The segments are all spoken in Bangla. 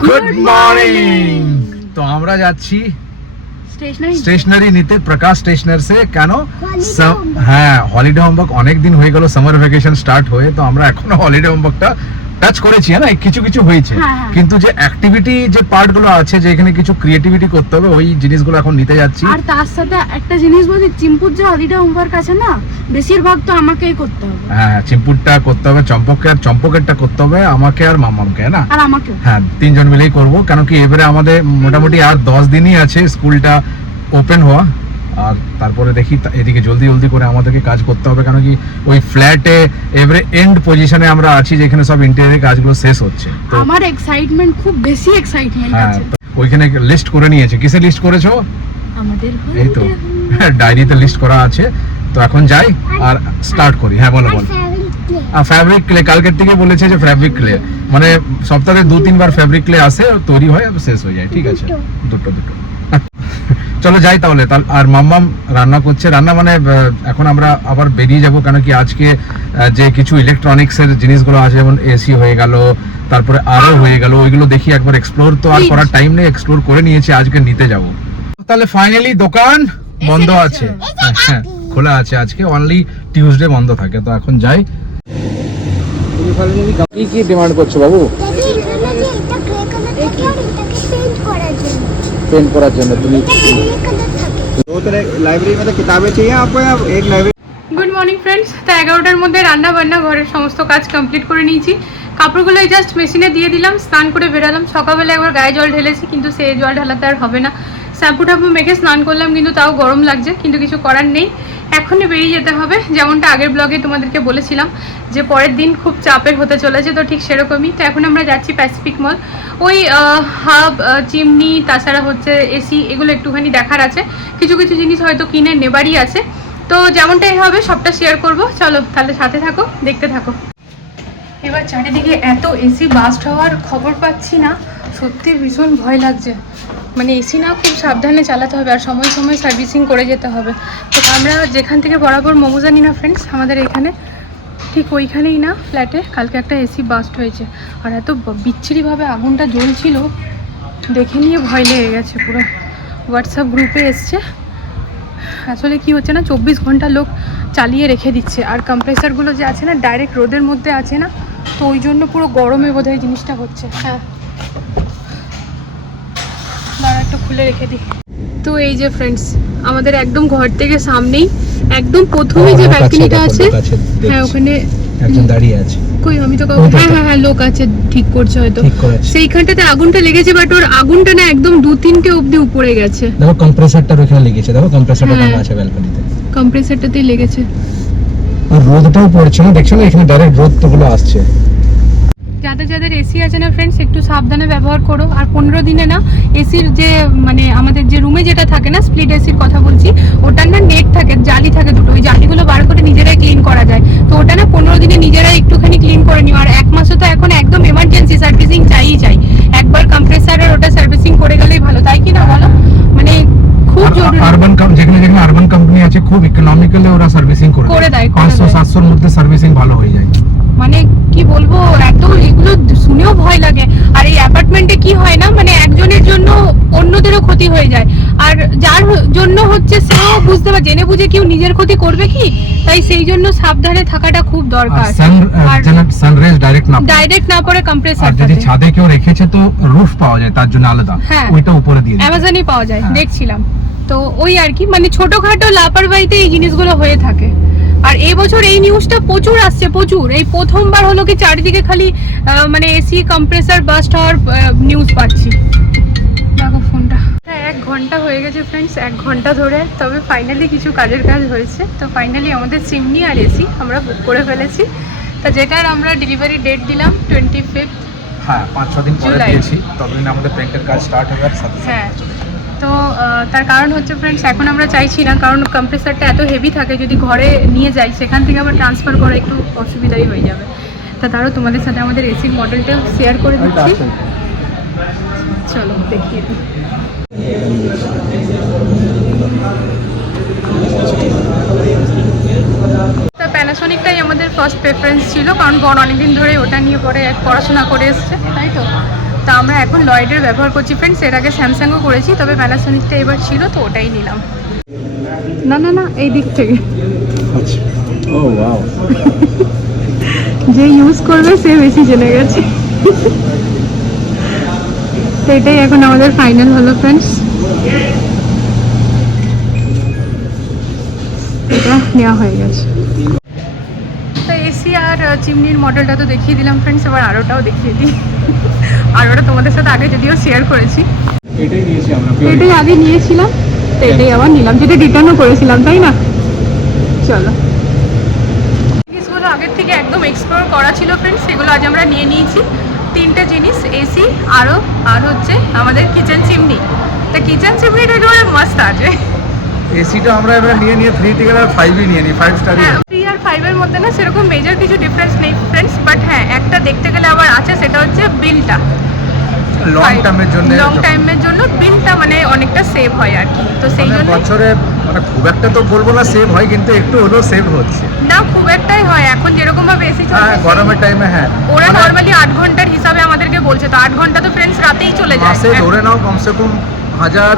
গুড মর্নিং তো আমরা যাচ্ছি স্টেশনারি স্টেশনারি নিতে প্রকাশ স্টেশনার্সে। কেন? Holiday সা- homework। হ্যাঁ হলিডে হোমওয়ার্ক অনেক দিন হয়ে গেল সামার ভ্যাকেশন স্টার্ট হয়ে তো আমরা এখনও হলিডে হোমওয়ার্কটা টাচ করেছি না? কিছু কিছু হয়েছে। হ্যাঁ, হ্যাঁ। কিন্তু যে অ্যাক্টিভিটি যে পার্টগুলো আছে যে এখানে কিছু ক্রিয়েটিভিটি করতে হবে ওই জিনিসগুলো এখন নিতে যাচ্ছি। আর তার সাথে একটা জিনিস বলি চিম্পুর যে হলিডে হোমওয়ার্ক আছে না বেশিরভাগ তো আমাকেই করতে হবে। হ্যাঁ চিম্পুরটা করতে হবে চম্পককে আর চম্পকেরটা করতে হবে আমাকে আর মামামকে না? আর আমাকে হ্যাঁ তিনজন মিলেই করব কেন কি এবারে আমাদের মোটামুটি আর দশ দিনই আছে স্কুলটা ওপেন হওয়া। আর তারপরে দেখি এদিকে জলদি জলদি করে আমাদেরকে কাজ করতে হবে কেন কি ওই ফ্ল্যাটে এবারে এন্ড পজিশনে আমরা আছি যেখানে সব ইন্টেরিয়ার কাজগুলো শেষ হচ্ছে। আমার এক্সাইটমেন্ট খুব বেশি এক্সাইটমেন্ট হ্যাঁ আছে। ওইখানে লিস্ট করে নিয়েছে। কিসে লিস্ট করেছ? আমাদের এই তো। ডায়েরিতে লিস্ট করা আছে। তো এখন যাই আর স্টার্ট করি। হ্যাঁ বলো বলো। আর ফ্যাব্রিক ক্লে কালকের থেকে বলেছে যে ফ্যাব্রিক ক্লে মানে সপ্তাহে দু তিনবার ফ্যাব্রিক ক্লে আসে তৈরি হয় আর শেষ হয়ে যায়। ঠিক আছে। দুটো। দুটো দুটো। চলো যাই তাহলে আর মাম্মাম রান্না করছে। রান্না মানে এখন আমরা আবার বেরিয়ে যাব কেন কি আজকে যে কিছু ইলেকট্রনিক্স এর জিনিসগুলো আছে যেমন এসি হয়ে গেল তারপরে আরও হয়ে গেল ওইগুলো দেখি একবার এক্সপ্লোর তো আর করার টাইম নেই এক্সপ্লোর করে নিয়েছি আজকে নিতে যাব। তাহলে ফাইনালি দোকান বন্ধ আছে। হ্যাঁ, হ্যাঁ খোলা আছে আজকে অনলি টিউসডে বন্ধ থাকে তো এখন যাই। কি কি ডিমান্ড করছ বাবু দাদি, এখানে যে এটা grey color থাকে আর এটাকে paint করার জন্য। পেন্ট করার জন্য তুমি এটা grey color থাকে। दो तरह लाइब्रेरी में तो किताबें चाहिए आपको या एक लाइब्रेरी গুড মর্নিং ফ্রেন্ডস তো এগারোটার মধ্যে রান্না বান্না ঘরের সমস্ত কাজ কমপ্লিট করে নিয়েছি কাপড়গুলো জাস্ট মেশিনে দিয়ে দিলাম স্নান করে বেরালাম সকালবেলা একবার গায়ে জল ঢেলেছি কিন্তু সেই জল ঢালাতে আর হবে না শ্যাম্পু টাম্পু মেখে স্নান করলাম কিন্তু তাও গরম লাগছে কিন্তু কিছু করার নেই এখনই বেরিয়ে যেতে হবে। যেমনটা আগের ব্লগে তোমাদেরকে বলেছিলাম যে পরের দিন খুব চাপের হতে চলেছে, তো ঠিক সেরকমই। তো এখন আমরা যাচ্ছি প্যাসিফিক মল ওই হাব চিমনি তাছাড়া হচ্ছে এসি এগুলো একটুখানি দেখার আছে। কিছু কিছু জিনিস হয়তো কিনে নেবারই আছে। তো যেমনটাই হবে, সবটা শেয়ার করব। চলো, তাহলে সাথে থাকো, দেখতে থাকো। এবার চারিদিকে এত এসি বাস্ট হওয়ার খবর পাচ্ছি না। সত্যি ভীষণ ভয় লাগছে। মানে এসি না খুব সাবধানে চালাতে হবে আর সময় সময় সার্ভিসিং করে যেতে হবে। তো আমরা যেখান থেকে বরাবর মোমো জানি না ফ্রেন্ডস আমাদের এখানে ঠিক ওইখানেই না ফ্ল্যাটে কালকে একটা এসি বাস্ট হয়েছে। আর এত বিচ্ছিরিভাবে আগুনটা জ্বলছিল, দেখে নিয়ে ভয় লেগে গেছে পুরো। হোয়াটসঅ্যাপ গ্রুপে এসছে। আসলে কি হচ্ছে না, চব্বিশ ঘণ্টা লোক চালিয়ে রেখে দিচ্ছে। আর কম্প্রেসারগুলো যে আছে না ডাইরেক্ট রোদের মধ্যে আছে না তো ওই জন্য পুরো গরমে বোধহয় জিনিসটা হচ্ছে। হ্যাঁ। দাঁড়া একটু খুলে রেখে দিই। তো এই যে ফ্রেন্ডস আমাদের একদম ঘর থেকে সামনেই একদম প্রথমে যে ব্যালকনিটা আছে হ্যাঁ ওখানে একজন দাঁড়িয়ে আছে। কই আমি তো কাউকে হ্যাঁ হ্যাঁ হ্যাঁ লোক আছে ঠিক করছে হয়তো। সেইখানটাতে আগুনটা লেগেছে বাট ওর আগুনটা না একদম দু তিনটে অবধি উপরে গেছে। দেখো কম্প্রেসারটা ওখানে লেগেছে। দেখো কম্প্রেসারটা হ্যাঁ। আছে ব্যালকনিতে কম্প্রেসারটাতেই লেগেছে। রোদটাও পড়ছে না? দেখছ না এখানে ডাইরেক্ট রোদ তো গুলো আসছে? যাদের যাদের এসি আছে না ফ্রেন্ডস একটু সাবধানে ব্যবহার করো। আর পনেরো দিনে না এসির যে মানে আমাদের যে রুমে যেটা থাকে না স্প্লিট এসির কথা বলছি, ওটার না নেট থাকে, জালি থাকে দুটো। ওই জালিগুলো বার করে নিজেরাই ক্লিন করা যায়। তো ওটা না পনেরো দিনে নিজেরাই একটুখানি ক্লিন করে নিও। আর এক মাসে তো এখন একদম এমার্জেন্সি সার্ভিসিং চাইই চাই। একবার কম্প্রেসার আর ওটা সার্ভিসিং করে গেলেই ভালো। তাই কি না বলো? খুব জরুরি। আরবান যেখানে যেখানে আরবান কোম্পানি আছে খুব ইকোনমিক্যালি ওরা সার্ভিসিং করে করে দেয়, করে পাঁচশো দেয়। সাতশোর মধ্যে সার্ভিসিং ভালো হয়ে যায়। মানে কি বলব এত এগুলো শুনেও ভয় লাগে। আর এই অ্যাপার্টমেন্টে কি হয় না মানে একজনের জন্য অন্যদেরও ক্ষতি হয়ে যায়। আর যার জন্য হচ্ছে সেও বুঝতে পারে জেনে বুঝে কেউ নিজের ক্ষতি করবে কি? তাই সেই জন্য সাবধানে থাকাটা খুব দরকার। ডাইরেক্ট না। ডাইরেক্ট না পড়ে আর যদি ছাদে কেউ রেখেছে তো রুফ পাওয়া যায় তার জন্য আলাদা। হ্যাঁ। ওইটা উপরে দিয়ে অ্যামাজনই পাওয়া যায় হ্যাঁ। দেখছিলাম। তো ওই আর কি মানে ছোটখাটো লাপারবাড়িতে এই জিনিসগুলো হয়ে থাকে। আর এই বছর এই নিউজটা প্রচুর আসছে প্রচুর। এই প্রথমবার হলো কি চারিদিকে খালি মানে এসি কম্প্রেসার বাস্ট হওয়ার নিউজ পাচ্ছি। দেখো ফোনটা এক ঘণ্টা হয়ে গেছে ফ্রেন্ডস এক ঘণ্টা ধরে। তবে ফাইনালি কিছু কাজের কাজ হয়েছে। তো ফাইনালি আমাদের সিমনি আর এসি আমরা বুক করে ফেলেছি। তা যেটার আমরা ডেলিভারি ডেট দিলাম টোয়েন্টি ফিফথ হ্যাঁ পাঁচ ছ দিন পরে। দিয়েছি। ততদিন আমাদের পেন্টের কাজ স্টার্ট হবে আর সাথে সাথে হ্যাঁ। তো তার কারণ হচ্ছে ফ্রেন্ডস এখন আমরা চাইছি না কারণ কম্প্রেসারটা এত হেভি থাকে যদি ঘরে নিয়ে যাই সেখান থেকে আবার ট্রান্সফার করা একটু অসুবিধাই হয়ে যাবে। তা তারও তোমাদের সাথে আমাদের এসির মডেলটা শেয়ার করে দিচ্ছি। চলো দেখিয়ে দিই। তা প্যানাসোনিকটাই আমাদের ফার্স্ট প্রেফারেন্স ছিল কারণ বড় অনেকদিন ধরে ওটা নিয়ে পরে এক পড়াশোনা করে এসছে তাই তো? তা আমরা এখন লয়েডের ব্যবহার করছি। ফ্রেন্ডস এর আগে স্যামসাংও করেছি তবে প্যানাসোনিকটা এবার ছিল তো ওটাই নিলাম। না না না এই দিক থেকে। আচ্ছা। যে ইউজ করবে সে বেশি জেনে গেছে। তো এটাই এখন আমাদের ফাইনাল হলো ফ্রেন্ডস এটা নেওয়া হয়ে গেছে। তো এসি আর চিমনির মডেলটা তো দেখিয়ে দিলাম ফ্রেন্ডস এবার আরোটাও দেখিয়ে দিই। আরোটা তোমাদের সাথে আগে যদিও শেয়ার করেছি। এটাই আগে নিয়েছিলাম তো এটাই আবার নিলাম। যেটা রিটার্নও করেছিলাম তাই না? চলো। আগের থেকে একদম এক্সপ্লোর করা ছিল ফ্রেন্ডস সেগুলো আজ আমরা নিয়ে নিয়েছি। তিনটে জিনিস এসি আরও আর হচ্ছে আমাদের কিচেন চিমনি তা কিচেন চিমনিটা একেবারে মাস্ত আছে। এসিটা আমরা এবার নিয়ে নিয়ে থ্রি থেকে আর ফাইভই নিয়ে নিই ফাইভ স্টারই হ্যাঁ থ্রি আর ফাইভের মধ্যে না সেরকম মেজর কিছু ডিফারেন্স নেই ফ্রেন্ডস বাট হ্যাঁ একটা দেখতে গেলে আবার আছে সেটা হচ্ছে বিলটা লং টার্মের জন্য লং টাইমের জন্য বিলটা মানে অনেকটা সেভ হয় আর কি। তো সেই মানে জন্য বছরে মানে খুব একটা তো বলব না সেভ হয় কিন্তু একটু হলেও সেভ হচ্ছে। না খুব একটাই হয়। এখন যেরকম ভাবে এসি হ্যাঁ গরমের টাইমে হ্যাঁ। ওরা মানে নর্মালি আট ঘণ্টার হিসাবে আমাদেরকে বলছে। তো আট ঘণ্টা তো ফ্রেন্ডস রাতেই চলে যায়। মাসে ধরে নাও কমসে কম হাজার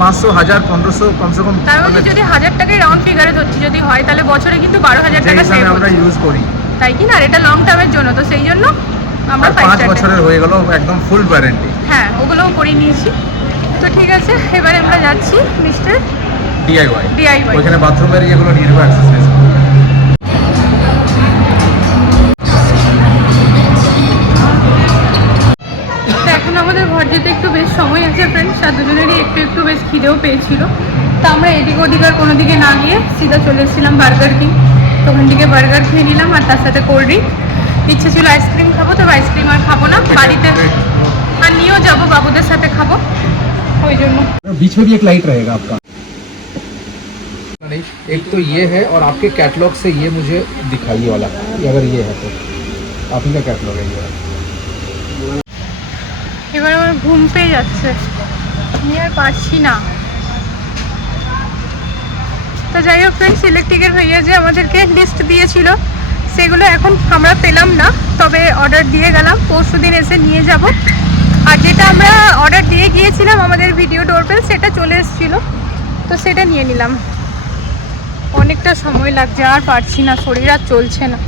পাঁচশো হাজার পনেরোশো কমসে কম তার মধ্যে মানে যদি হাজার টাকায় রাউন্ড ফিগারে ধরছি যদি হয় তাহলে বছরে কিন্তু বারো হাজার টাকা সেভ আমরা ইউজ করি। তাই কি না? আর এটা লং টার্মের জন্য। তো সেই জন্য আমরা পাঁচ বছরের হয়ে গেল একদম ফুল ওয়ারেন্টি হ্যাঁ ওগুলোও করে নিয়েছি। তো ঠিক আছে এবারে আমরা যাচ্ছি মিস্টার ডিআইওয়াই ডিআইওয়াই ওইখানে বাথরুমের ইয়েগুলো অ্যাক্সেসরিজ তো এখন আমাদের ঘর যেতে একটু বেশ সময় আছে ফ্রেন্ডস আর দুজনেরই একটু একটু বেশ খিদেও পেয়েছিল। তো আমরা এদিক ওদিক আর কোনো দিকে না গিয়ে সিধা চলে এসেছিলাম বার্গার কিং তো ওখান থেকে বার্গার খেয়ে নিলাম আর তার সাথে কোল্ড ড্রিঙ্ক ইচ্ছে ছিল আইসক্রিম খাবো তবে আইসক্রিম আর খাবো না বাড়িতে আর নিয়েও যাবো বাবুদের সাথে খাবো ওই জন্য बीच में भी एक लाइट रहेगा आपका नहीं एक तो ये है और आपके कैटलॉग से ये मुझे दिखाइए वाला ये अगर ये है तो आप ही का कैटलॉग है ये वाला। এবার আমার ঘুম পেয়ে যাচ্ছে আমি আর পারছি না তো যাই হোক ফ্রেন্ডস ইলেকট্রিকের ভাইয়া যে আমাদেরকে লিস্ট দিয়েছিল সেগুলো এখন আমরা পেলাম না তবে অর্ডার দিয়ে গেলাম। পরশু দিন এসে নিয়ে যাব। আর যেটা আমরা অর্ডার দিয়ে গিয়েছিলাম আমাদের ভিডিও ডোরবেল সেটা চলে এসেছিল। তো সেটা নিয়ে নিলাম। অনেকটা সময় লাগছে আর পারছি না শরীর আর চলছে না।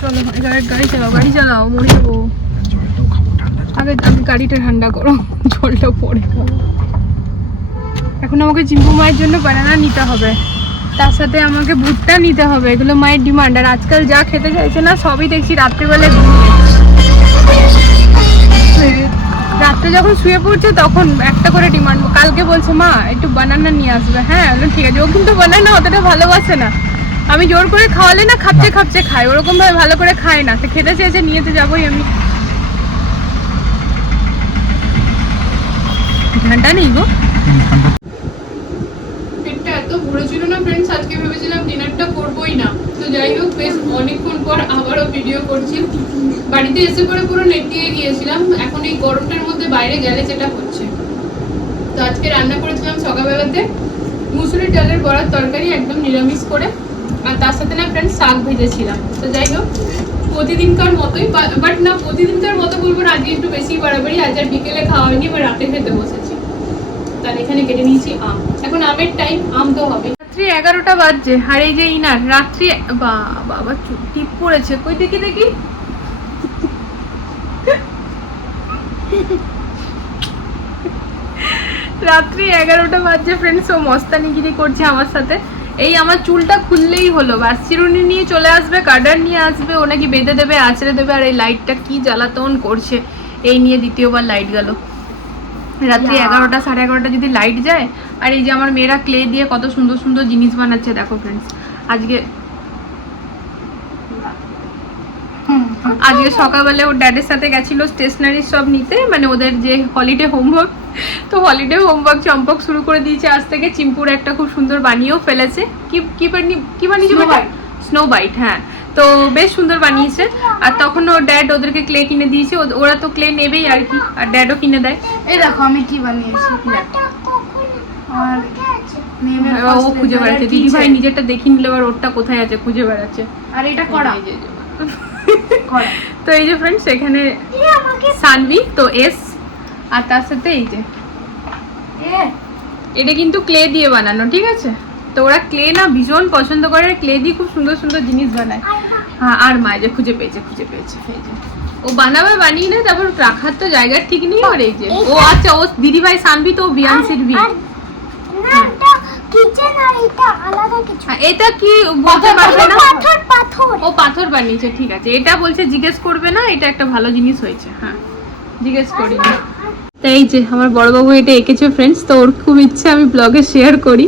চলো গাড়ি গাড়ি চালাও গাড়ি চালাও মরে যাব। আগে গাড়িটা ঠান্ডা করো জলটা পড়ে খাব এখন আমাকে চিম্পু মায়ের জন্য বানানা নিতে হবে। তার সাথে আমাকে ভুট্টা নিতে হবে, এগুলো মায়ের ডিমান্ড আর আজকাল যা খেতে চাইছে না, সবই দেখছি রাত্রিবেলায় রাত্রে যখন শুয়ে পড়ছে তখন একটা করে ডিমান্ড কালকে বলছে, মা, একটু বানানা নিয়ে আসবে। হ্যাঁ ঠিক আছে। ও কিন্তু বানানা অতটা ভালোবাসে না। আমি জোর করে খাওয়ালে না খাপচে খাপচে খাই ওরকম ভাবে ভালো করে খায় না। তো খেতে চেয়েছে, নিয়ে তো যাবোই আমি। ঘণ্টা নেই গো। এত ছিল না ফ্রেন্ডস আজকে ভেবেছিলাম ডিনারটা করবোই না। তো যাই হোক, বেশ অনেকক্ষণ পর আবারও ভিডিও করছি। বাড়িতে এসে পরে পুরো নেটিয়ে গিয়েছিলাম। এখন এই গরমটার মধ্যে বাইরে গেলে যেটা হচ্ছে। তো আজকে রান্না করেছিলাম সকালবেলাতে। মুসুরির ডালের বড়ার তরকারি একদম নিরামিষ করে। আর তার সাথে না ফ্রেন্ড শাক ভেজেছিলাম। তো যাই হোক, প্রতিদিনকার মতোই বাট না, প্রতিদিনকার মতো বলব না, আজকে একটু বেশি বাড়াবাড়ি। আজ আর বিকেলে খাওয়া হয়নি, এবার রাতে খেতে বসেছি। তার এখানে কেটে নিয়েছি আম। এখন আমের টাইম আম হবে। রাত্রি এগারোটা বাজছে, আর এই যে ইনার, রাত্রি বাবা টিপ পড়েছে। কই দেখি দেখি। রাত্রি এগারোটা বাজছে ফ্রেন্ডস ও মস্তানিগিরি করছে আমার সাথে। এই আমার চুলটা খুললেই হলো। বাস নিয়ে চলে আসবে, কার্ডার নিয়ে আসবে, ও নাকি বেঁধে দেবে আঁচড়ে দেবে, আর এই লাইটটা কি জ্বালাতন করছে। এই নিয়ে দ্বিতীয়বার লাইট গেল। রাত্রি এগারোটা সাড়ে এগারোটা যদি লাইট যায় আর এই যে আমার মেয়েরা ক্লে দিয়ে কত সুন্দর সুন্দর জিনিস বানাচ্ছে দেখো ফ্রেন্ডস আজকে আজকে সকালবেলা ওর ড্যাডের সাথে গেছিল স্টেশনারি সব নিতে মানে ওদের যে হলিডে হোমওয়ার্ক তো হলিডে হোমওয়ার্ক চম্পক শুরু করে দিয়েছে আজ থেকে চিম্পুর একটা খুব সুন্দর বানিয়েও ফেলেছে। কি কি বানি- কি বানিয়েছে স্নো বাইট হ্যাঁ। তো বেশ সুন্দর বানিয়েছে। আর তখন ওর ড্যাড ওদেরকে ক্লে কিনে দিয়েছে। ওরা তো ক্লে নেবেই আর কি। আর ড্যাডও কিনে দেয়। এই দেখো আমি কি বানিয়েছি? ও খুঁজে বেড়াচ্ছে। দিদি ভাই নিজেরটা দেখি নিলে এবার ওরটা কোথায় আছে? খুঁজে বেড়াচ্ছে। আর এটা করা। তো এই যে ফ্রেন্ডস এখানে সানভি তো এস। আর তার সাথে এই যে। এটা কিন্তু ক্লে দিয়ে বানানো ঠিক আছে? তো ওরা ক্লে না ভীষণ পছন্দ করে। ক্লে দিয়ে খুব সুন্দর সুন্দর জিনিস বানায়। হ্যাঁ আর মা যে খুঁজে পেয়েছে খুঁজে পেয়েছে এই যে। ও বানাবে বানিয়ে নেয় তারপর রাখার তো জায়গা ঠিক নেই আর এই যে। ও আচ্ছা ও দিদি ভাই সানভি। তো এটা এটা আলাদা কিছু। হ্যাঁ, এটা কি বলতে পারবে না? পাথর পাথর। ও পাথর বানিয়েছে ঠিক আছে। এটা বলছে জিজ্ঞেস করবে না এটা একটা ভালো জিনিস হয়েছে হ্যাঁ। জিজ্ঞেস করিনি তাই এই যে আমার বড়বাবু এটা এঁকেছে ফ্রেন্ডস তো ওর খুব ইচ্ছে আমি ব্লগে শেয়ার করি।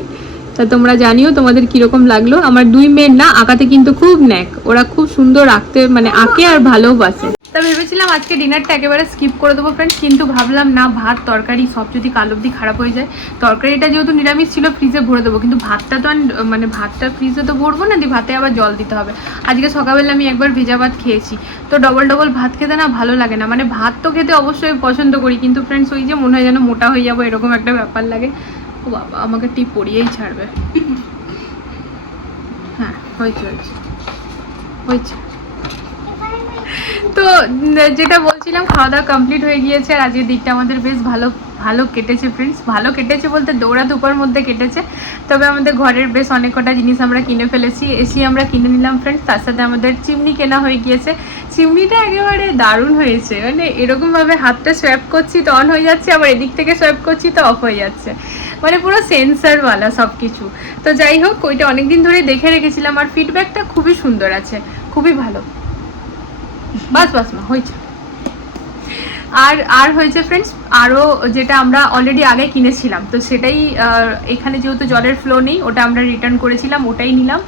তা তোমরা জানিও তোমাদের কীরকম লাগল। আমার দুই মেয়ের না আঁকাতে কিন্তু খুব ন্যাক। ওরা খুব সুন্দর আঁকতে মানে আঁকে আর ভালোবাসে। তা ভেবেছিলাম আজকে ডিনারটা একেবারে স্কিপ করে দেবো ফ্রেন্ডস কিন্তু ভাবলাম না, ভাত, তরকারি সব যদি কাল অবধি খারাপ হয়ে যায়, তরকারিটা যেহেতু নিরামিষ ছিল ফ্রিজে ভরে দেবো। কিন্তু ভাতটা তো মানে ভাতটা ফ্রিজে তো ভরবো না, দিয়ে ভাতে আবার জল দিতে হবে। আজকে সকালবেলা আমি একবার ভেজা ভাত খেয়েছি। তো ডবল ডবল ভাত খেতে না ভালো লাগে না। মানে ভাত তো খেতে অবশ্যই পছন্দ করি, কিন্তু ফ্রেন্ডস ওই যে মনে হয় যেন মোটা হয়ে যাব, এরকম একটা ব্যাপার লাগে। ও বাবা আমাকে টিপ পরিয়েই ছাড়বে। হ্যাঁ হয়েছে হয়েছে। হয়েছে। তো যেটা বলছিলাম খাওয়া দাওয়া কমপ্লিট হয়ে গিয়েছে আর আজকের দিকটা আমাদের বেশ ভালো ভালো কেটেছে ফ্রেন্ডস ভালো কেটেছে বলতে দৌড়া দুপার মধ্যে কেটেছে। তবে আমাদের ঘরের বেশ অনেক কটা জিনিস আমরা কিনে ফেলেছি, এসি আমরা কিনে নিলাম ফ্রেন্ডস তার সাথে আমাদের চিমনি কেনা হয়ে গিয়েছে। চিমনিটা একেবারে দারুণ হয়েছে। মানে এরকমভাবে হাতটা সোয়াপ করছি তো অন হয়ে যাচ্ছে, আবার এদিক থেকে সোয়াপ করছি তো অফ হয়ে যাচ্ছে। মানে পুরো সেন্সারওয়ালা সব কিছু তো যাই হোক, ওইটা অনেকদিন ধরে দেখে রেখেছিলাম আর ফিডব্যাকটা খুবই সুন্দর আছে, খুবই ভালো। বাস বাস, মা, হয়েছে। আর আর হয়েছে ফ্রেন্ডস আরও যেটা আমরা অলরেডি আগে কিনেছিলাম, তো সেটাই এখানে যেহেতু জলের ফ্লো নেই, ওটা আমরা রিটার্ন করেছিলাম, ওটাই নিলাম।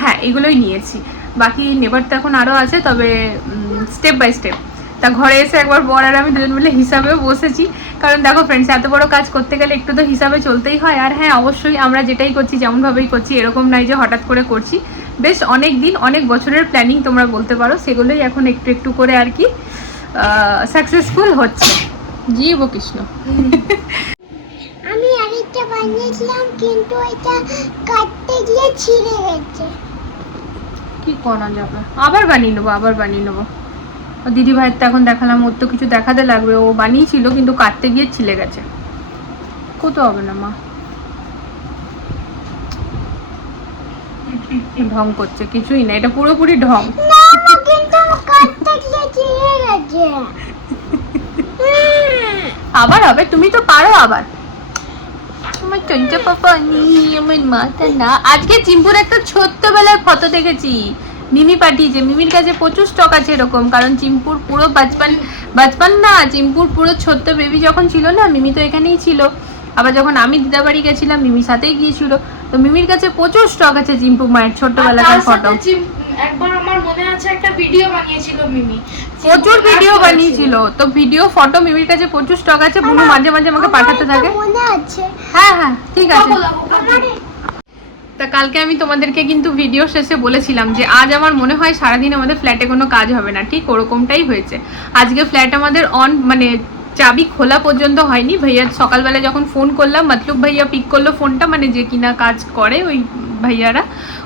হ্যাঁ এগুলোই নিয়েছি। বাকি নেবার তো এখন আরও আছে, তবে স্টেপ বাই স্টেপ তা ঘরে এসে একবার বর আর আমি দুজন মিলে হিসাবেও বসেছি। কারণ দেখো ফ্রেন্ডস এত বড় কাজ করতে গেলে একটু তো হিসাবে চলতেই হয়। আর হ্যাঁ অবশ্যই আমরা যেটাই করছি যেমনভাবেই করছি এরকম নয় যে হঠাৎ করে করছি। বেশ অনেক দিন অনেক বছরের প্ল্যানিং তোমরা বলতে পারো সেগুলোই এখন একটু একটু করে আর কি সাকসেসফুল হচ্ছে। জি গো কৃষ্ণ আমি আরেকটা বানিয়েছিলাম কিন্তু এটা কাটতে গিয়ে ছিঁড়ে গেছে। কি করা যাবে? আবার বানিয়ে নেব আবার বানিয়ে নেব। দিদি ভাইয়ের তো এখন দেখালাম ওর তো কিছু দেখাতে লাগবে। ও বানিয়েছিল কিন্তু কাটতে গিয়ে ছিলে গেছে। কত হবে না মা? ঢং করছে কিছুই না এটা পুরোপুরি ঢং। আবার হবে? তুমি তো পারো আবার। আমার চঞ্চা পাপা নি আমার মাথা না। আজকে চিম্পুর একটা ছোট্টবেলার ফটো দেখেছি। মিমি পাঠিয়েছে মিমির কাছে প্রচুর স্টক আছে এরকম কারণ চিম্পুর পুরো বাচপান বাচপান না চিম্পুর পুরো ছোট্ট বেবি যখন ছিল না মিমি তো এখানেই ছিল। আবার যখন আমি দিদাবাড়ি গেছিলাম মিমির সাথেই গিয়েছিল। তো মিমির কাছে প্রচুর স্টক আছে চিম্পু মায়ের ছোট্টবেলাকার ফটো একবার আমার মনে আছে একটা ভিডিও বানিয়েছিল মিমি। প্রচুর ভিডিও বানিয়েছিল। তো ভিডিও ফটো মিমির কাছে প্রচুর স্টক আছে বুনু মাঝে মাঝে আমাকে পাঠাতে থাকে। মনে আছে। হ্যাঁ হ্যাঁ ঠিক আছে। তা কালকে আমি তোমাদেরকে কিন্তু ভিডিও শেষে বলেছিলাম যে আজ আমার মনে হয় সারাদিন আমাদের ফ্ল্যাটে কোনো কাজ হবে না। ঠিক ওরকমটাই হয়েছে। আজকে ফ্ল্যাট আমাদের অন মানে চাবি খোলা পর্যন্ত হয়নি। ভাইয়া সকালবেলা যখন ফোন করলাম, মতলব ভাইয়া পিক করল ফোনটা মানে যে কিনা কাজ করে, ওই ভাইয়ারা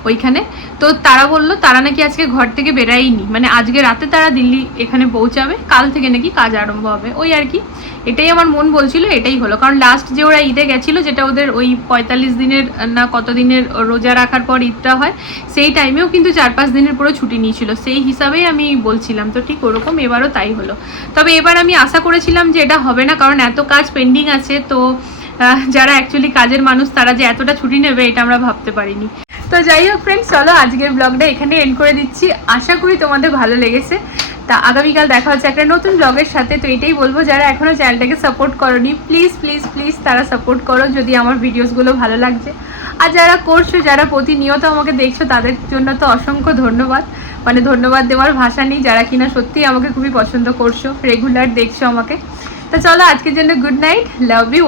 ওইখানে। তো তারা বলল, তারা নাকি আজকে ঘর থেকে বেরাইনি মানে আজকে রাতে তারা দিল্লি এখানে পৌঁছাবে, কাল থেকে নাকি কাজ আরম্ভ হবে। ওই আর কি। এটাই আমার মন বলছিল, এটাই হলো। কারণ লাস্ট যে ওরা ঈদে গেছিল, যেটা ওদের ওই পঁয়তাল্লিশ দিনের, না কত দিনের রোজা রাখার পর ঈদটা হয়, সেই টাইমেও কিন্তু চার পাঁচ দিনের পুরো ছুটি নিয়েছিল। সেই হিসাবেই আমি বলছিলাম, তো ঠিক ওরকম এবারও তাই হলো। তবে এবার আমি আশা করেছিলাম যে এটা হবে না, কারণ এত কাজ পেন্ডিং আছে, তো যারা অ্যাকচুয়ালি কাজের মানুষ, তারা যে এতটা ছুটি নেবে, এটা আমরা ভাবতে পারিনি। তো যাই হোক ফ্রেন্ডস চলো আজকের ব্লগটা এখানে এন্ড করে দিচ্ছি। আশা করি তোমাদের ভালো লেগেছে। তা আগামীকাল দেখা হচ্ছে একটা নতুন ব্লগের সাথে। তো এটাই বলব, যারা এখনও চ্যানেলটাকে সাপোর্ট করনি প্লিজ প্লিজ প্লিজ তারা সাপোর্ট করো যদি আমার ভিডিওসগুলো ভালো লাগছে। আর যারা করছ, যারা প্রতিনিয়ত আমাকে দেখছ, তাদের জন্য তো অসংখ্য ধন্যবাদ। মানে ধন্যবাদ দেওয়ার ভাষা নেই, যারা কিনা সত্যিই আমাকে খুবই পছন্দ করছ রেগুলার দেখছ আমাকে। তো চলো আজকের জন্য গুড নাইট লাভ ইউ